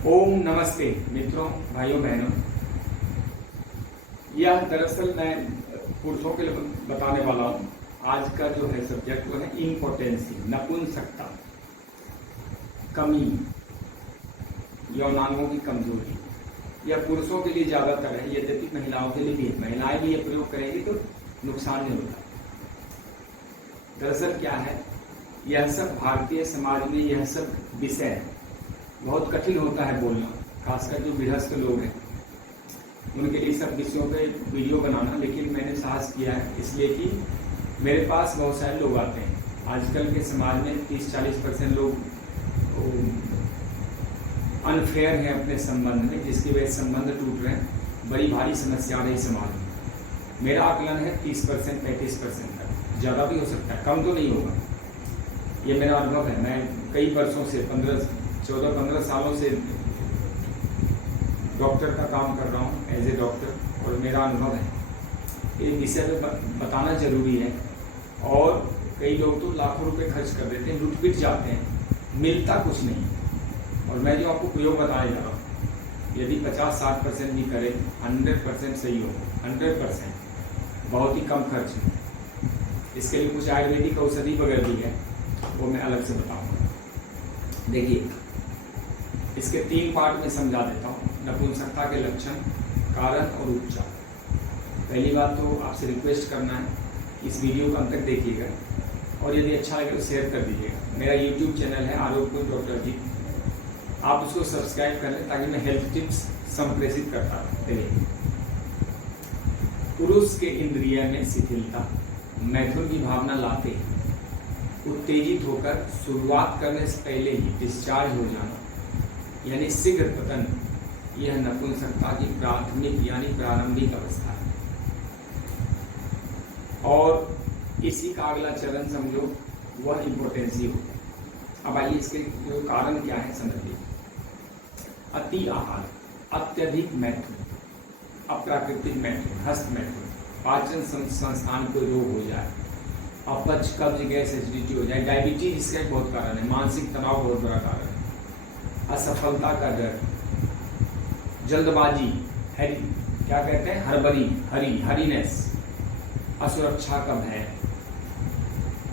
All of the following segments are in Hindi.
ओम नमस्ते मित्रों, भाइयों बहनों। यह दरअसल मैं पुरुषों के लिए बताने वाला हूँ। आज का जो है सब्जेक्ट वो है इम्पोटेंसी, नपुंसकता, कमी, यौनांगों की कमजोरी। यह पुरुषों के लिए ज्यादातर है, यद्यपि महिलाओं के लिए भी है। महिलाएं भी ये प्रयोग करेंगी तो नुकसान नहीं होता। दरअसल क्या है, यह सब भारतीय समाज में यह सब विषय बहुत कठिन होता है बोलना, खासकर जो गृहस्थ लोग हैं उनके लिए सब विषयों पे वीडियो बनाना। लेकिन मैंने साहस किया है इसलिए कि मेरे पास बहुत सारे लोग आते हैं। आजकल के समाज में 30-40% लोग अनफेयर हैं अपने संबंध में, जिसकी वजह से संबंध टूट रहे हैं। बड़ी भारी समस्या आ रही समाज में। मेरा आकलन है 30% 35% तक, ज़्यादा भी हो सकता है, कम तो नहीं होगा। ये मेरा अनुभव है। मैं कई वर्षों से 14-15 सालों से डॉक्टर का काम कर रहा हूँ, एज ए डॉक्टर, और मेरा अनुभव है ये विषय पे बताना जरूरी है। और कई लोग तो लाखों रुपए खर्च कर देते हैं, लुट पिट जाते हैं, मिलता कुछ नहीं। और मैं जो आपको प्रयोग बताने जा रहा हूँ, यदि 50-60% भी करें 100% सही हो, 100% बहुत ही कम खर्च में। इसके लिए कुछ आयुर्वेदिक औषधि वगैरह भी है, वो मैं अलग से बताऊँगा। देखिए, इसके 3 पार्ट में समझा देता हूँ। नपुंसकता के लक्षण, कारण और उपचार। पहली बात तो आपसे रिक्वेस्ट करना है, इस वीडियो को अंत तक देखिएगा और यदि अच्छा लगे तो शेयर कर दीजिएगा। मेरा यूट्यूब चैनल है आरोग्य डॉक्टर जी, आप उसको सब्सक्राइब कर लें ताकि मैं हेल्थ टिप्स संप्रेषित करता रहे। पुरुष के इंद्रिय में शिथिलता, मैथुन की भावना लाते ही उत्तेजित होकर शुरुआत करने से पहले ही डिस्चार्ज हो जाना, यानी शीघ्र पतन, यह नपुंसकता की प्राथमिक यानी प्रारंभिक अवस्था है। और इसी का अगला चरण समझो वह इम्पोर्टेंसी हो। अब आइए इसके जो कारण क्या है समझिए। अति आहार, अत्यधिक मैथुन, अप्राकृतिक मैथुन, हस्त मैथुन, पाचन संस्थान को रोग हो जाए, अपच, कब्ज, गैस, एसिडिटी हो जाए, डायबिटीज इसका एक बहुत कारण है, मानसिक तनाव बहुत बड़ा कारण है, असफलता का डर, जल्दबाजी, क्या कहते हैं, हरीनेस, असुरक्षा का भय,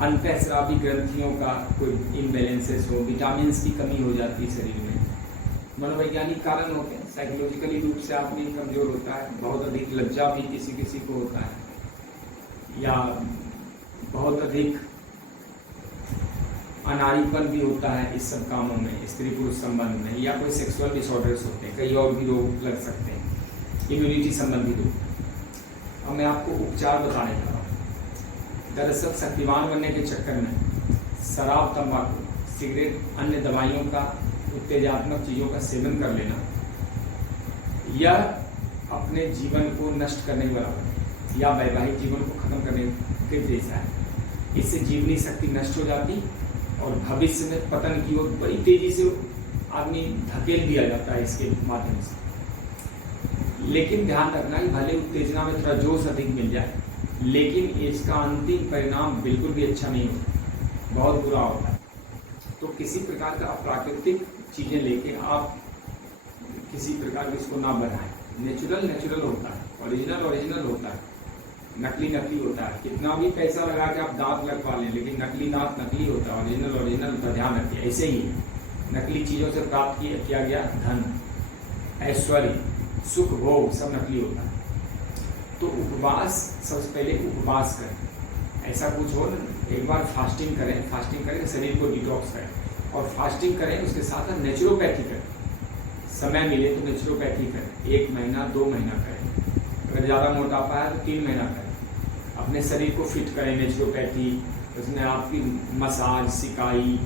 अंतःस्रावी ग्रंथियों का कोई इम्बैलेंसेस हो, विटामिन की कमी हो जाती है शरीर में, मनोवैज्ञानिक कारण होते हैं, साइकोलॉजिकली रूप से आदमी कमजोर होता है, बहुत अधिक लज्जा भी किसी किसी को होता है, या बहुत अधिक अनारीपन भी होता है इस सब कामों में, स्त्री पुरुष संबंध में, या कोई सेक्सुअल डिसऑर्डर्स होते हैं, कई और भी रोग लग सकते हैं, इम्यूनिटी संबंधी रोग। अब मैं आपको उपचार बताने जा रहा हूँ। दरअसल शक्तिवान बनने के चक्कर में शराब, तंबाकू, सिगरेट, अन्य दवाइयों का, उत्तेजनात्मक चीज़ों का सेवन कर लेना, यह अपने जीवन को नष्ट करने के बराबर है, या वैवाहिक जीवन को खत्म करने के जैसा है। इससे जीवनी शक्ति नष्ट हो जाती और भविष्य में पतन की ओर बड़ी तेजी से आदमी धकेल दिया जाता है इसके माध्यम से। लेकिन ध्यान रखना कि भले उत्तेजना में थोड़ा जोश अधिक मिल जाए, लेकिन इसका अंतिम परिणाम बिल्कुल भी अच्छा नहीं होता, बहुत बुरा होता है। तो किसी प्रकार का अप्राकृतिक चीज़ें लेके आप किसी प्रकार की इसको ना बढ़ाएं। नेचुरल होता है, ओरिजिनल होता है, नकली होता है। कितना भी पैसा लगा के आप दांत लगवा लें, लेकिन नकली दांत नकली होता है, ओरिजिनल का ध्यान रखिए। ऐसे ही नकली चीज़ों से प्राप्त किया गया धन, ऐश्वर्य, सुख, भोग सब नकली होता है। तो उपवास, सबसे पहले उपवास करें। ऐसा कुछ हो ना, एक बार फास्टिंग करें, शरीर को डिटॉक्स करें, और फास्टिंग करें उसके साथ नेचुरोपैथी करें। समय मिले तो नेचुरोपैथी करें, 1 महीना 2 महीना करें। अगर ज़्यादा मोटापा है तो 3 महीना करें। अपने शरीर को फिट करें नेचुरोपैथी, उसमें आपकी मसाज, सिकाई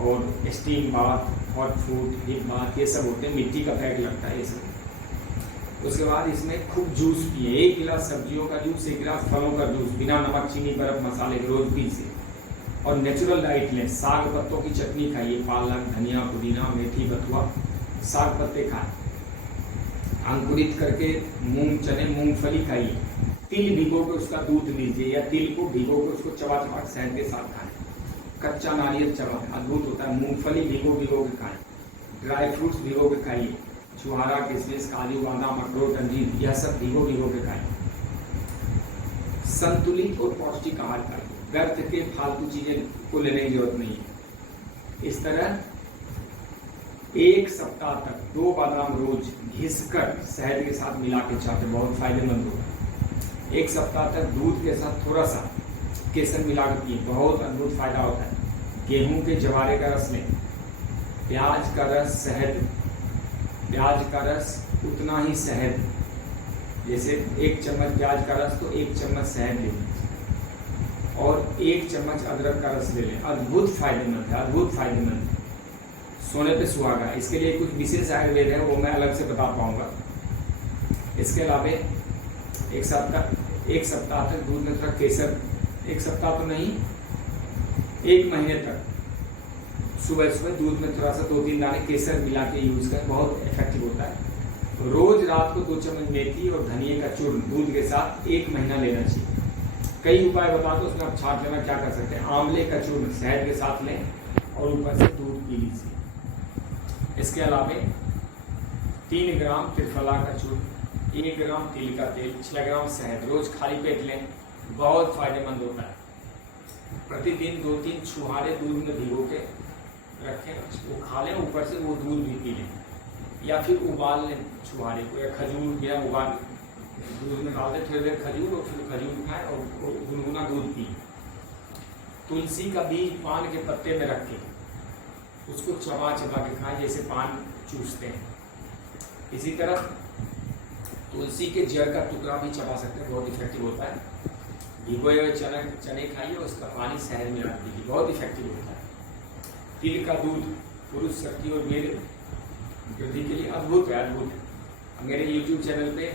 और steam bath, hot food, heat bath, ये सब होते हैं। मिट्टी का पैक लगता है ये सब। उसके बाद इसमें खूब जूस पिए, 1 गिलास सब्जियों का जूस, 1 गिलास फलों का जूस, बिना नमक, चीनी, बर्फ, मसाले के रोज पीजिए। और नेचुरल डाइट लें, साग पत्तों की चटनी खाइए, पालक, धनिया, पुदीना, मेथी, बथुआ, साग पत्ते खाएं। अंकुरित करके मूंग, चने, मूंगफली खाइए। तिल भिगो के उसका दूध लीजिए, या तिल को भिगो के उसको चबा शहद के साथ खाएं। कच्चा नारियल चबाएं, अद्भुत होता है। मूंगफली भिगो के खाएं। ड्राई फ्रूट्स भिगो के खाइए, छुहारा, किशमिश, काजू, बादाम, अखरोट, अंजीर, यह सब भिगो के खाइए। संतुलित और पौष्टिक आहार खाइए, व्यर्थ के फालतू चीजें को लेने की जरूरत नहीं है। इस तरह 1 सप्ताह तक 2 बादाम रोज घिसकर शहद के साथ मिला के चाटे, बहुत फायदेमंद होगा। 1 सप्ताह तक दूध के साथ थोड़ा सा केसर मिला कर पिए, बहुत अद्भुत फायदा होता है। गेहूं के जवारे का रस लें, प्याज का रस, शहद, प्याज का रस उतना ही शहद, जैसे 1 चम्मच प्याज का रस तो 1 चम्मच शहद ले लें और 1 चम्मच अदरक का रस ले लें। अद्भुत फायदेमंद है, अद्भुत फायदेमंद है। सोने पे सुहागा, इसके लिए कुछ विशेष आयुर्वेद है, वो मैं अलग से बता पाऊंगा। इसके अलावा 1 सप्ताह तक दूध में थोड़ा केसर, 1 सप्ताह तो नहीं, 1 महीने तक सुबह सुबह दूध में थोड़ा सा 2-3 दाने केसर मिला के यूज करें, बहुत इफेक्टिव होता है। रोज रात को 2 चम्मच मेथी और धनिए का चूर्ण दूध के साथ 1 महीना लेना चाहिए। कई उपाय बता दो, उसमें आप छाट लेना, क्या कर सकते हैं। आंवले का चूर्ण शहद के साथ लें और ऊपर से दूध पी लीजिए। इसके अलावा 3 ग्राम त्रिफला का चूर्ण, 1 ग्राम तिल का तेल, 6 ग्राम शहद रोज खाली पेट लें, बहुत फायदेमंद होता है। प्रतिदिन 2-3 छुहारे दूध में भिगो के रखें, वो खा लें, ऊपर से वो दूध भी पी लें, या फिर उबाल लें छुहारे को, या खजूर या उबाल दूध में डाल दें, थोड़ी देर खजूर और फिर खजूर खाएं और गुनगुना दूध पिए। तुलसी का बीज पान के पत्ते में रख के उसको चबा के खाएं, जैसे पान चूसते हैं। इसी तरह तुलसी के जड़ का टुकड़ा भी चबा सकते हैं, बहुत इफेक्टिव होता है। भिगोए हुए चने खाइए, उसका पानी शहद में रख दीजिए, बहुत इफेक्टिव होता है। तिल का दूध पुरुष शक्ति और मेरे वृद्धि के लिए अद्भुत है, अद्भुत है। मेरे YouTube चैनल पे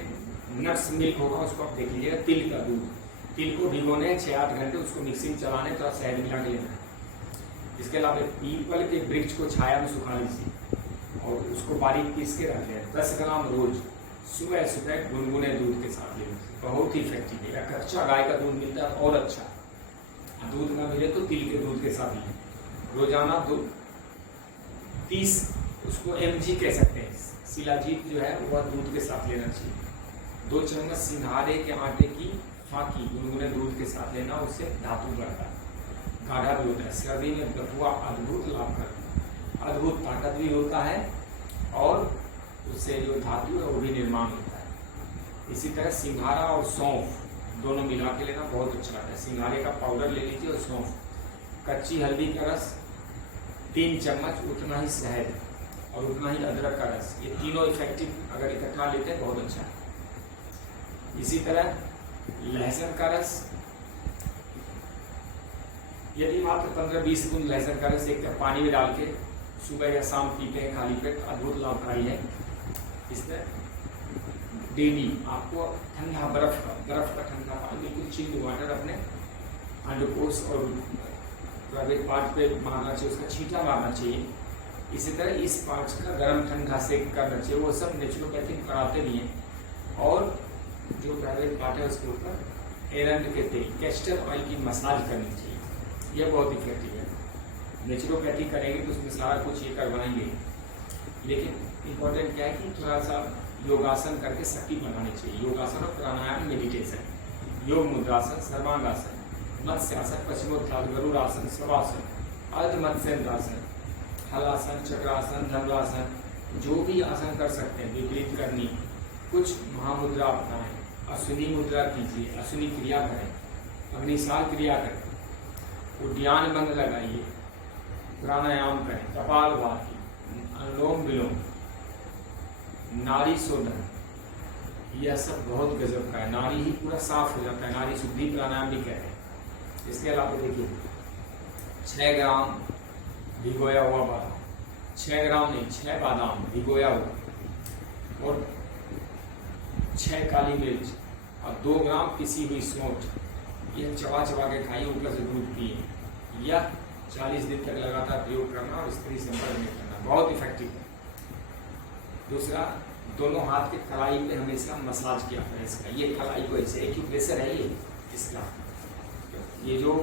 नट्स मिल्क होगा, उसको आप देख लीजिएगा। तिल का दूध, तिल को भिगोने 6-8 घंटे, उसको मिक्सी में चलाने, तो शहद मिला के लेना है। इसके अलावा पीपल के वृक्ष को छाया में सुखा लीजिए और उसको बारीक पीस के रख लें। 10 ग्राम रोज सुबह सुबह गुनगुने दूध के साथ लें, बहुत ही इफेक्टिव है। कच्चा गाय का दूध मिलता है और अच्छा, दूध ना मिले तो तिल के दूध के साथ लें। रोजाना 30, उसको mg कह सकते हैं, शिलाजीत जो है वह दूध के साथ लेना चाहिए। 2 चम्मच सिंघाड़े के आटे की फाकी गुनगुने दूध के साथ लेना, उससे धातु बढ़ता है, गाढ़ा भी होता है। सर्दी में बथुआ अद्भुत लाभकारी, अद्भुत ताकत भी होता है और उससे जो धातु है वो भी निर्माण होता है। इसी तरह सिंघाड़ा और सौंफ दोनों मिला के लेना, बहुत अच्छा लगता है। सिंघाड़े का पाउडर ले लीजिए और सौंफ, कच्ची हल्दी का रस 3 चम्मच, उतना ही शहद और उतना ही अदरक का रस, ये तीनों इफेक्टिव अगर इकट्ठा लेते हैं बहुत अच्छा है। इसी तरह लहसुन का रस, यदि मात्र 15-20 बूंद लहसुन का रस 1 कप पानी में डाल के सुबह या शाम पीते हैं खाली पेट, अद्भुत लाभकारी है। इसमें डेली आपको ठंडा बर्फ का ठंडा पानी, बिल्कुल चिल्ड वाटर अपने अंडकोश और प्राइवेट पार्ट पे मारना चाहिए, उसका छींटा मारना चाहिए। इसी तरह इस पार्ट का गर्म ठंडा सेक करना चाहिए, वो सब नेचुरोपैथिक कराते भी हैं। और जो प्राइवेट पार्ट है उसके ऊपर एरंड के तेल, कैस्टर ऑयल की मसाज करनी चाहिए, यह बहुत इफेक्टिव है। नेचुरोपैथी करेंगे तो उसमें सारा कुछ ये करवाएंगे, लेकिन इम्पोर्टेंट क्या है कि थोड़ा सा योगासन करके शक्ति बनानी चाहिए। योगासन और प्राणायाम, मेडिटेशन, योग मुद्रासन, सर्वांगासन, मत्स्यासन, पश्चिमोत्थान, गरुड़ासन, शवासन, अर्ध मत्स्येंद्रासन, हलासन, चक्रासन, धनुरासन, जो भी आसन कर सकते हैं। विपरीत करनी, कुछ महामुद्रा अपनाएं, अश्विनी मुद्रा कीजिए, अश्विनी क्रिया करें, अग्निसार क्रिया करें, उद्यान बंद लगाइए, प्राणायाम करें, कपालभाति, अनुलोम विलोम, नाड़ी शोधन, यह सब बहुत गजब का है। नाड़ी ही पूरा साफ हो जाता है, नाड़ी शुद्धि प्राणायाम भी कहते हैं। इसके अलावा देखिए 6 ग्राम भिगोया हुआ बादाम, 6 ग्राम नहीं 6 बादाम भिगोया हुआ, और 6 काली मिर्च और 2 ग्राम पिसी हुई सौंठ, यह चबा के खाइए, ऊपर से दूध पिए। यह 40 दिन तक लगातार प्रयोग करना और स्त्री संपर्क में करना, बहुत इफेक्टिव है। दूसरा, दोनों हाथ के कलाई पे हमेशा मसाज किया करें इसका, ये कलाई को ऐसे एक्यूप्रेशर है ये इसका, ये जो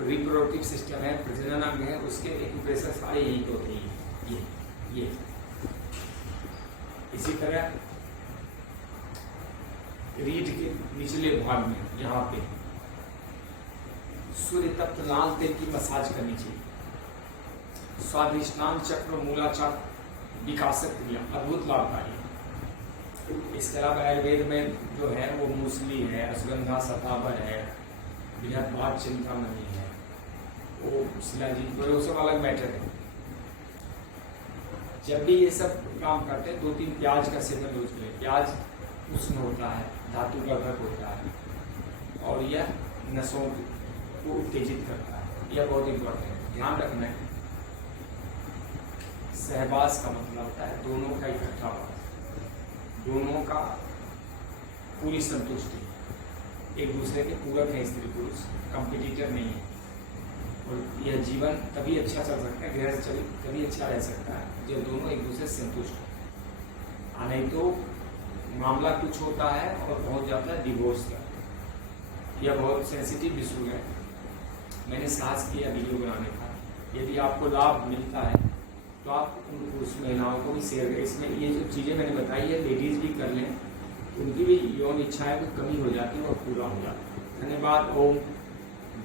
रिप्रोडक्टिव सिस्टम है, प्रजनन अंग है, उसके एक्यूप्रेशर सारे यहीं पे होते हैं। ये इसी तरह रीढ़ के निचले भाग में यहाँ पे सूर्य तत्व लाल तेल की मसाज करनी चाहिए। स्वाधिष्ठान चक्र, मूलाचक्र, विकासक क्रिया अद्भुत लाभकारी है। इसके अलावा आयुर्वेद में जो है वो मूसली है, अश्वगंधा शतावर है, बृहद चिंतामणि है, वो शिलाजीत, वो सब अलग मैटर है। जब भी ये सब काम करते हैं 2-3 प्याज का सेवन रोज करें। प्याज उष्ण होता है, धातु वर्धक होता है और यह नसों को उत्तेजित करता है। यह बहुत इंपॉर्टेंट है, ध्यान रखना है। सहवास का मतलब होता है दोनों का इकट्ठा वास, दोनों का पूरी संतुष्टि, एक दूसरे के पूरक है, स्त्री पुरुष कंपटीटर नहीं है। और यह जीवन तभी अच्छा चल सकता है, गृहस्थ तभी अच्छा रह सकता है जब दोनों एक दूसरे से संतुष्ट हो। नहीं तो मामला कुछ होता है और पहुंच जाता है डिवोर्स का। यह बहुत सेंसिटिव इशू है, मैंने साहस किया वीडियो बनाने का। यदि आपको लाभ मिलता है तो आप उन पुरुष महिलाओं को भी शेयर करें। इसमें ये जो चीज़ें मैंने बताई है लेडीज़ भी कर लें, उनकी भी यौन इच्छाएं को कमी हो जाती है और पूरा हो जाता है। धन्यवाद। ओम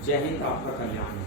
जय हिंद, आपका कल्याण।